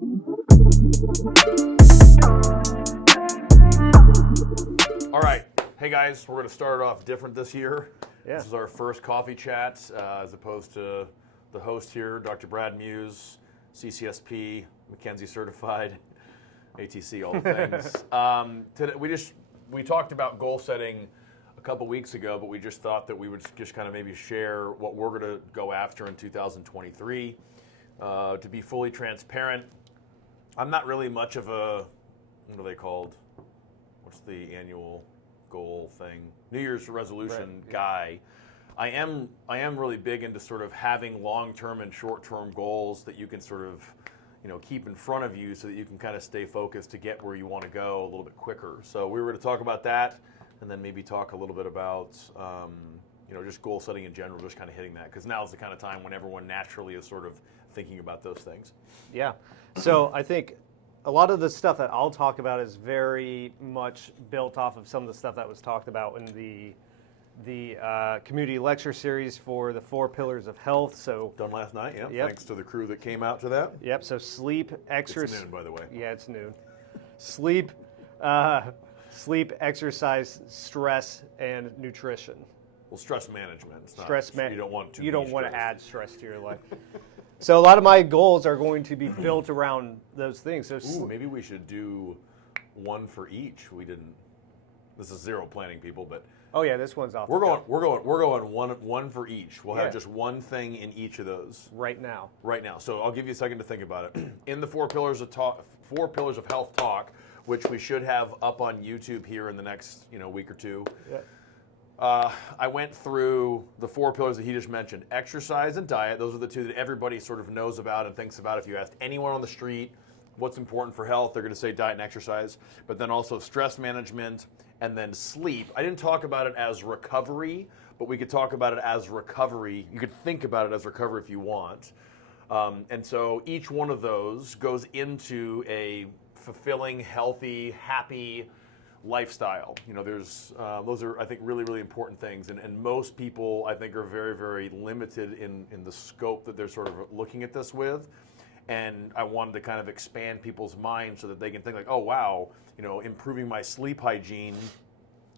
All right, hey guys, we're going to start it off different this year. Yeah. This is our first coffee chat, as opposed to the host here, Dr. Brad Muse, CCSP, Mackenzie certified, ATC, all the things. Today, we talked about goal setting a couple weeks ago, but we just thought that we would just kind of maybe share what we're going to go after in 2023. To be fully transparent, I'm not really much of a, what are they called? What's the annual goal thing? New Year's resolution guy. I am really big into sort of having long-term and short-term goals that you can sort of, keep in front of you so that you can kind of stay focused to get where you want to go a little bit quicker. So we were going to talk about that, and then maybe talk a little bit about, just goal setting in general, just kind of hitting that, because now is the kind of time when everyone naturally is sort of thinking about those things. Yeah. So I think a lot of the stuff that I'll talk about is very much built off of some of the stuff that was talked about in the community lecture series for the 4 pillars of health. So done last night, yeah. Yep. Thanks to the crew that came out to that. Yep. So sleep, exercise. It's noon, by the way. Yeah, it's noon. Sleep, exercise, stress, and nutrition. Well, stress management. It's stress not, you don't want to. You don't want to add stress to your life. So a lot of my goals are going to be built around those things. So maybe we should do one for each. We didn't. This is zero planning, people, but. Oh yeah, this one's off. We're going one for each. We'll have just one thing in each of those. Right now. Right now. So I'll give you a second to think about it. In the 4 pillars of health talk, which we should have up on YouTube here in the next week or two. Yeah. I went through the 4 pillars that he just mentioned. Exercise and diet. Those are the 2 that everybody sort of knows about and thinks about. If you asked anyone on the street what's important for health, they're going to say diet and exercise. But then also stress management and then sleep. I didn't talk about it as recovery, but we could talk about it as recovery. You could think about it as recovery if you want. And so each one of those goes into a fulfilling, healthy, happy lifestyle. There's those are, I think, really, really important things. And most people, I think, are very, very limited in the scope that they're sort of looking at this with. And I wanted to kind of expand people's minds so that they can think like, oh, wow, improving my sleep hygiene,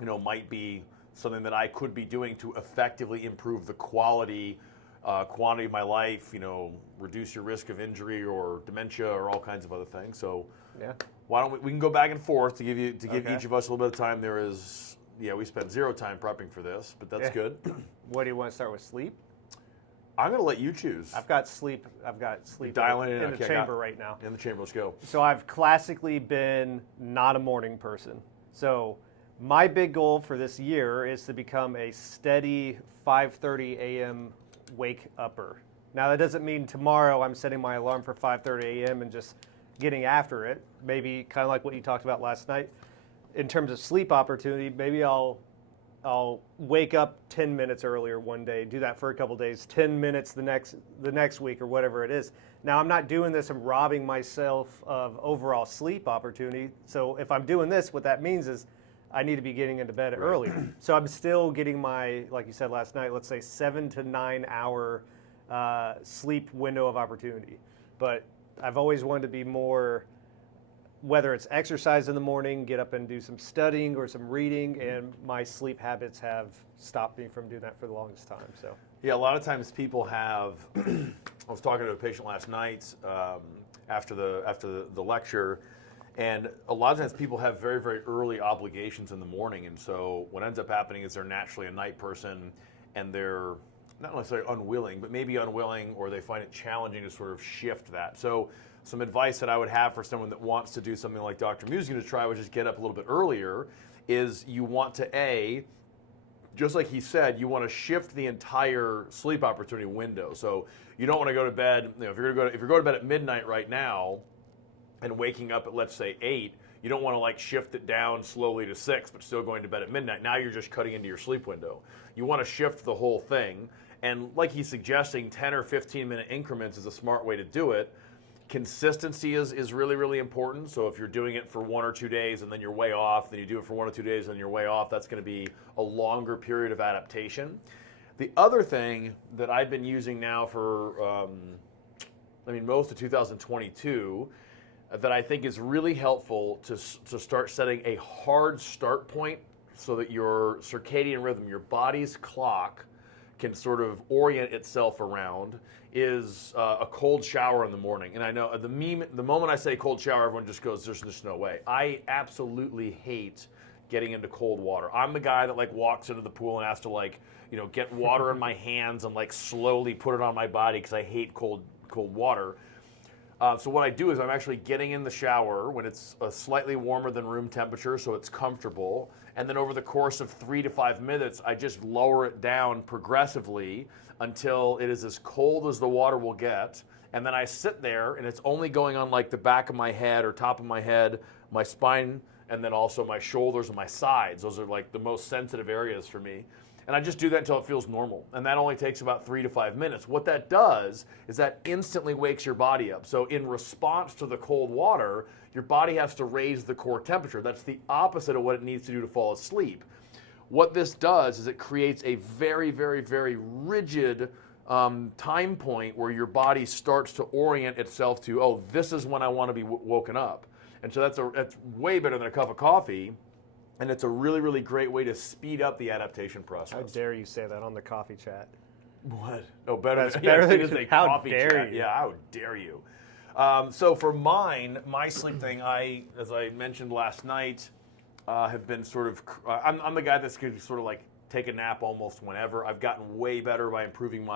might be something that I could be doing to effectively improve the quality, quantity of my life, reduce your risk of injury or dementia or all kinds of other things. So yeah. Why don't we can go back and forth to give each of us a little bit of time. We spent 0 time prepping for this, but that's good. What do you want to start with? Sleep? I'm going to let you choose. I've got sleep Dialing in the chamber right now. In the chamber, let's go. So I've classically been not a morning person. So my big goal for this year is to become a steady 5:30 a.m. wake upper. Now that doesn't mean tomorrow I'm setting my alarm for 5:30 a.m. and just getting after it. Maybe kind of like what you talked about last night. In terms of sleep opportunity, maybe I'll wake up 10 minutes earlier one day, do that for a couple days, 10 minutes the next week or whatever it is. Now I'm not doing this and robbing myself of overall sleep opportunity. So if I'm doing this, what that means is I need to be getting into bed earlier. So I'm still getting my, like you said last night, let's say 7 to 9 hour sleep window of opportunity. But I've always wanted to be more, whether it's exercise in the morning, get up and do some studying or some reading, and my sleep habits have stopped me from doing that for the longest time. So yeah, a lot of times people have. I was talking to a patient last night after the lecture, and a lot of times people have very, very early obligations in the morning, and so what ends up happening is they're naturally a night person, and they're not necessarily unwilling, but maybe unwilling, or they find it challenging to sort of shift that. So some advice that I would have for someone that wants to do something like Dr. Muse is going to try, which is get up a little bit earlier, is you want to, just like he said, you want to shift the entire sleep opportunity window. So you don't want to go to bed, if you're going to bed at midnight right now and waking up at, let's say, 8, you don't want to like shift it down slowly to 6, but still going to bed at midnight. Now you're just cutting into your sleep window. You want to shift the whole thing. And like he's suggesting, 10 or 15-minute increments is a smart way to do it. Consistency is really, really important. So if you're doing it for 1 or 2 days and then you're way off, then you do it for 1 or 2 days and you're way off, that's going to be a longer period of adaptation. The other thing that I've been using now for, most of 2022 that I think is really helpful to start setting a hard start point so that your circadian rhythm, your body's clock, can sort of orient itself around is a cold shower in the morning. And I know the moment I say cold shower, everyone just goes, there's just no way. I absolutely hate getting into cold water. I'm the guy that like walks into the pool and has to like, get water in my hands and like slowly put it on my body because I hate cold water. So what I do is I'm actually getting in the shower when it's slightly warmer than room temperature, so it's comfortable. And then over the course of 3 to 5 minutes, I just lower it down progressively until it is as cold as the water will get. And then I sit there, and it's only going on like the back of my head or top of my head, my spine, and then also my shoulders and my sides. Those are like the most sensitive areas for me. And I just do that until it feels normal. And that only takes about 3 to 5 minutes. What that does is that instantly wakes your body up. So in response to the cold water, your body has to raise the core temperature. That's the opposite of what it needs to do to fall asleep. What this does is it creates a very, very, very rigid time point where your body starts to orient itself to, oh, this is when I want to be woken up. And so that's way better than a cup of coffee. And it's a really, really great way to speed up the adaptation process. How dare you say that on the coffee chat? What? Oh, better That's than better it is than a how coffee dare chat. you. Yeah, how dare you? So for my sleep thing, as I mentioned last night, have been sort of. I'm the guy that's going to sort of like take a nap almost whenever. I've gotten way better by improving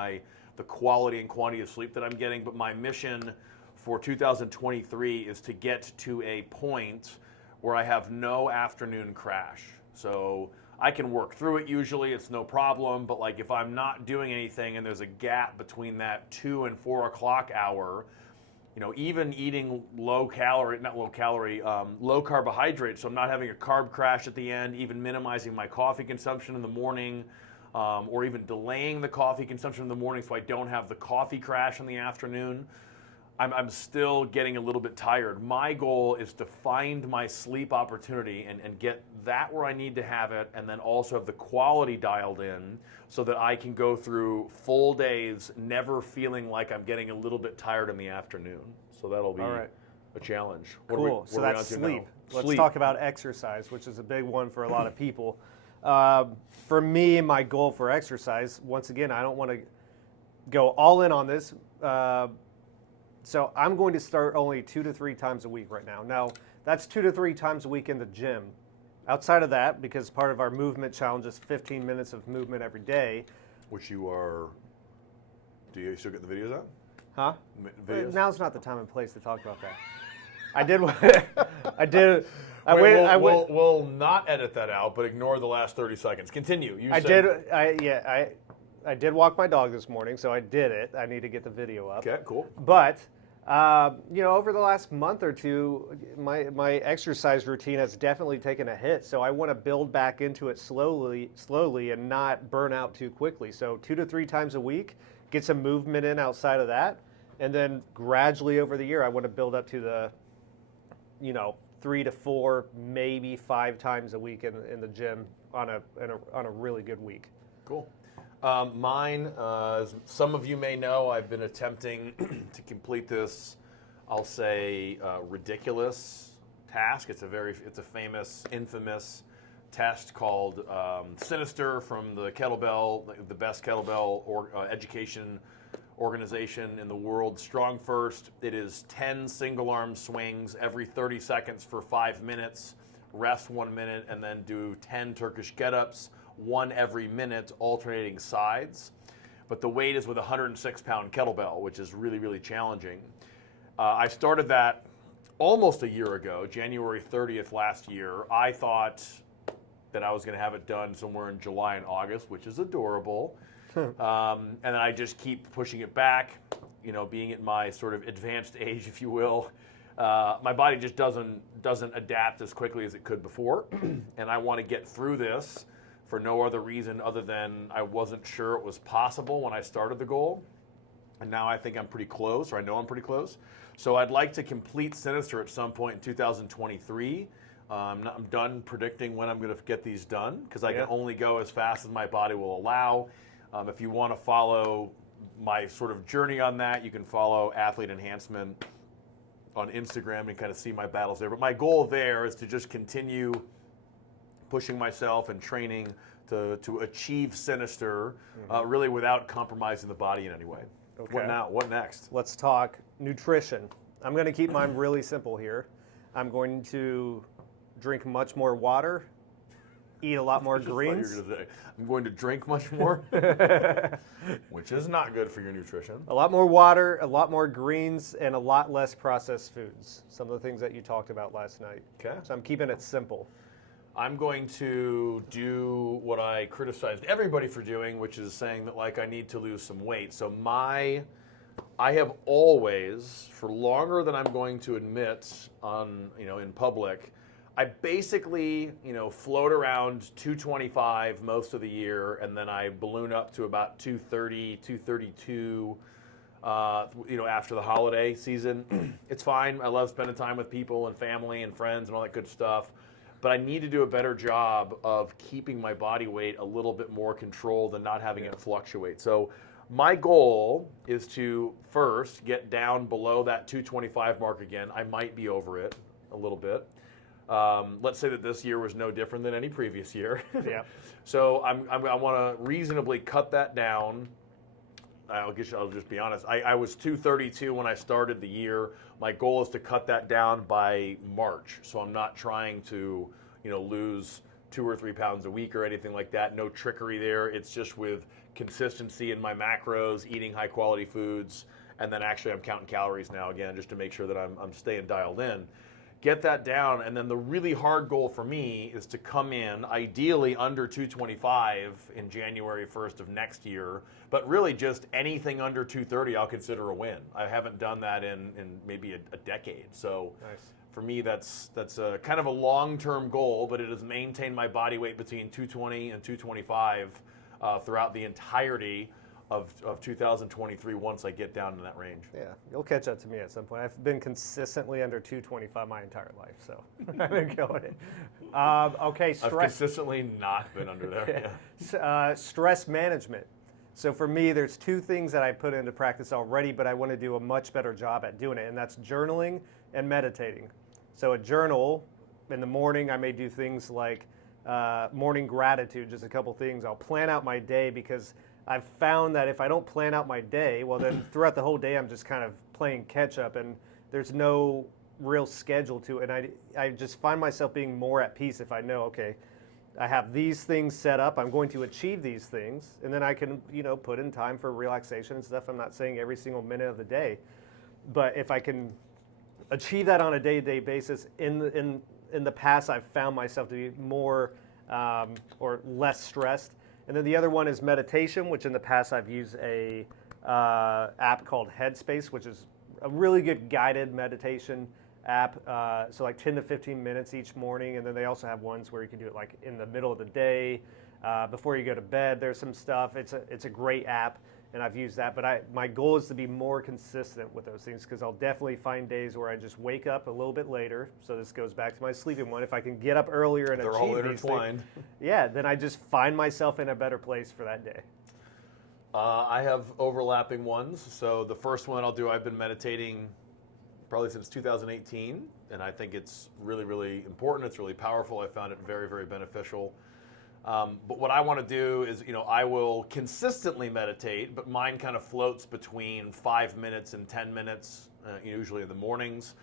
the quality and quantity of sleep that I'm getting. But my mission for 2023 is to get to a point where I have no afternoon crash. So I can work through it usually, it's no problem, but like if I'm not doing anything and there's a gap between that 2 and 4 o'clock hour, even eating low carbohydrate, so I'm not having a carb crash at the end, even minimizing my coffee consumption in the morning, or even delaying the coffee consumption in the morning so I don't have the coffee crash in the afternoon. I'm still getting a little bit tired. My goal is to find my sleep opportunity and get that where I need to have it, and then also have the quality dialed in so that I can go through full days never feeling like I'm getting a little bit tired in the afternoon. So that'll be a challenge. Cool. So that's sleep. Let's talk about exercise, which is a big one for a lot of people. For me, my goal for exercise, once again, I don't want to go all in on this. So I'm going to start only 2 to 3 times a week right now. Now, that's 2 to 3 times a week in the gym. Outside of that, because part of our movement challenge is 15 minutes of movement every day. Which you are, do you still get the videos out? Huh? Videos? Now's not the time and place to talk about that. We'll not edit that out, but ignore the last 30 seconds. Continue. I did walk my dog this morning, so I did it. I need to get the video up. Okay, cool. But over the last month or two, my exercise routine has definitely taken a hit. So I want to build back into it slowly, and not burn out too quickly. So 2 to 3 times a week, get some movement in outside of that, and then gradually over the year, I want to build up to the, 3 to 4, maybe 5 times a week in the gym on a really good week. Cool. Mine, as some of you may know, I've been attempting to complete this, I'll say, ridiculous task. It's a famous, infamous test called Sinister from the kettlebell, the best kettlebell education organization in the world, Strong First. It is 10 single arm swings every 30 seconds for 5 minutes, rest 1 minute, and then do 10 Turkish get-ups, 1 every minute, alternating sides. But the weight is with a 106-pound kettlebell, which is really, really challenging. I started that almost a year ago, January 30th last year. I thought that I was going to have it done somewhere in July and August, which is adorable. And then I just keep pushing it back, being at my sort of advanced age, if you will. My body just doesn't adapt as quickly as it could before. And I want to get through this for no other reason other than I wasn't sure it was possible when I started the goal. And now I think I'm pretty close, or I know I'm pretty close. So I'd like to complete Sinister at some point in 2023. I'm done predicting when I'm going to get these done, because I can only go as fast as my body will allow. If you want to follow my sort of journey on that, you can follow Athlete Enhancement on Instagram and kind of see my battles there. But my goal there is to just continue pushing myself and training to achieve Sinister, really without compromising the body in any way. Okay. What now? What next? Let's talk nutrition. I'm going to keep mine really simple here. I'm going to drink much more water, eat a lot more I just thought greens. you were gonna say, I'm going to drink much more, which is not good for your nutrition. A lot more water, a lot more greens, and a lot less processed foods. Some of the things that you talked about last night. Okay. So I'm keeping it simple. I'm going to do what I criticized everybody for doing, which is saying that like I need to lose some weight. So I have always, for longer than I'm going to admit on, in public, I basically, float around 225 most of the year, and then I balloon up to about 230, 232, after the holiday season. It's fine. I love spending time with people and family and friends and all that good stuff. But I need to do a better job of keeping my body weight a little bit more controlled and not having it fluctuate. So my goal is to first get down below that 225 mark again. I might be over it a little bit. Let's say that this year was no different than any previous year. Yeah. So I want to reasonably cut that down. I'll just be honest. I was 232 when I started the year. My goal is to cut that down by March. So I'm not trying to, lose 2 or 3 pounds a week or anything like that. No trickery there. It's just with consistency in my macros, eating high quality foods, and then actually I'm counting calories now again just to make sure that I'm staying dialed in. Get that down, and then the really hard goal for me is to come in ideally under 225 in January 1st of next year, but really just anything under 230 I'll consider a win. I haven't done that in maybe a decade. So Nice. for me that's a kind of a long-term goal, but it has maintained my body weight between 220 and 225 throughout the entirety of 2023 once I get down in that range. Yeah, you'll catch up to me at some point. I've been consistently under 225 my entire life, so I've been killing it. Okay, I've stress. consistently not been under there. Yeah. Stress management. So for me, there's 2 things that I put into practice already, but I want to do a much better job at doing it, and that's journaling and meditating. So a journal, in the morning, I may do things like morning gratitude, just a couple things. I'll plan out my day because I've found that if I don't plan out my day, well then throughout the whole day I'm just kind of playing catch up and there's no real schedule to it. And I just find myself being more at peace if I know, okay, I have these things set up, I'm going to achieve these things, and then I can, put in time for relaxation and stuff. I'm not saying every single minute of the day, but if I can achieve that on a day-to-day basis, in the past I've found myself to be more or less stressed. And then the other one is meditation, which in the past I've used a app called Headspace, which is a really good guided meditation app. So like 10 to 15 minutes each morning. And then they also have ones where you can do it like in the middle of the day, before you go to bed. There's some stuff. It's a great app, and I've used that. But my goal is to be more consistent with those things because I'll definitely find days where I just wake up a little bit later. So this goes back to my sleeping one. If I can get up earlier and They're achieve all these intertwined. things, yeah, then I just find myself in a better place for that day. I have overlapping ones. So the first one I'll do, I've been meditating probably since 2018, and I think it's really, really important. It's really powerful. I found it very, very beneficial. But what I want to do is, I will consistently meditate, but mine kind of floats between 5 minutes and 10 minutes, usually in the mornings.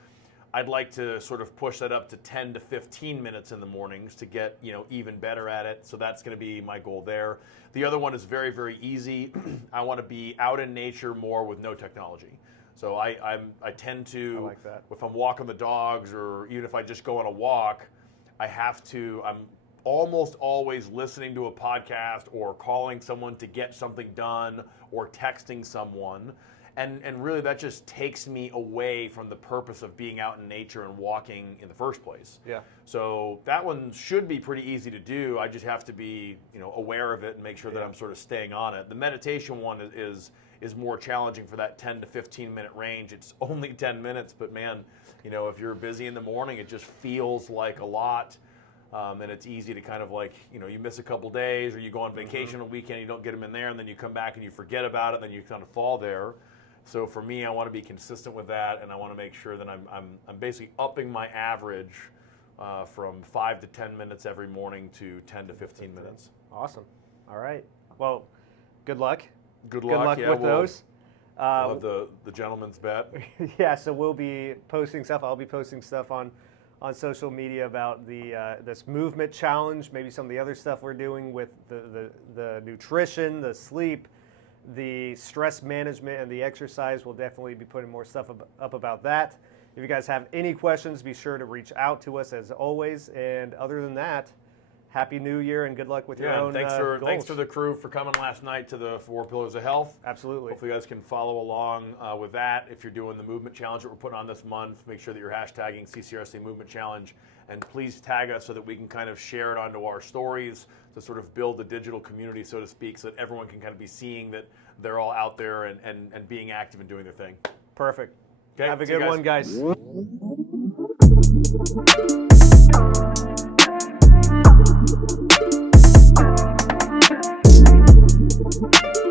I'd like to sort of push that up to 10 to 15 minutes in the mornings to get, even better at it. So that's going to be my goal there. The other one is very, very easy. I want to be out in nature more with no technology. So I tend to, I like that. if I'm walking the dogs or even if I just go on a walk, I'm almost always listening to a podcast or calling someone to get something done or texting someone. And really that just takes me away from the purpose of being out in nature and walking in the first place. Yeah. So that one should be pretty easy to do. I just have to be, aware of it and make sure that I'm sort of staying on it. The meditation one is more challenging for that 10 to 15 minute range. It's only 10 minutes, but man, if you're busy in the morning, it just feels like a lot. And it's easy to kind of like, you miss a couple days or you go on vacation a weekend, you don't get them in there, and then you come back and you forget about it, and then you kind of fall there. So for me, I want to be consistent with that, and I want to make sure that I'm basically upping my average from 5 to 10 minutes every morning to 10 to 15 minutes. Awesome. All right. Well, good luck. Good luck. Yeah, with those. We'll have the gentleman's bet. Yeah, so we'll be posting stuff. I'll be posting stuff on social media about this movement challenge, maybe some of the other stuff we're doing with the nutrition, the sleep, the stress management, and the exercise. We'll definitely be putting more stuff up about that. If you guys have any questions, be sure to reach out to us as always. And other than that, Happy New Year and good luck with your own thanks goals. for the crew for coming last night to the 4 Pillars of Health. Absolutely. Hopefully you guys can follow along with that. If you're doing the movement challenge that we're putting on this month, make sure that you're hashtagging CCRC Movement Challenge, and please tag us so that we can kind of share it onto our stories to sort of build the digital community, so to speak, so that everyone can kind of be seeing that they're all out there and being active and doing their thing. Perfect. Okay, have a see you good guys. one, guys.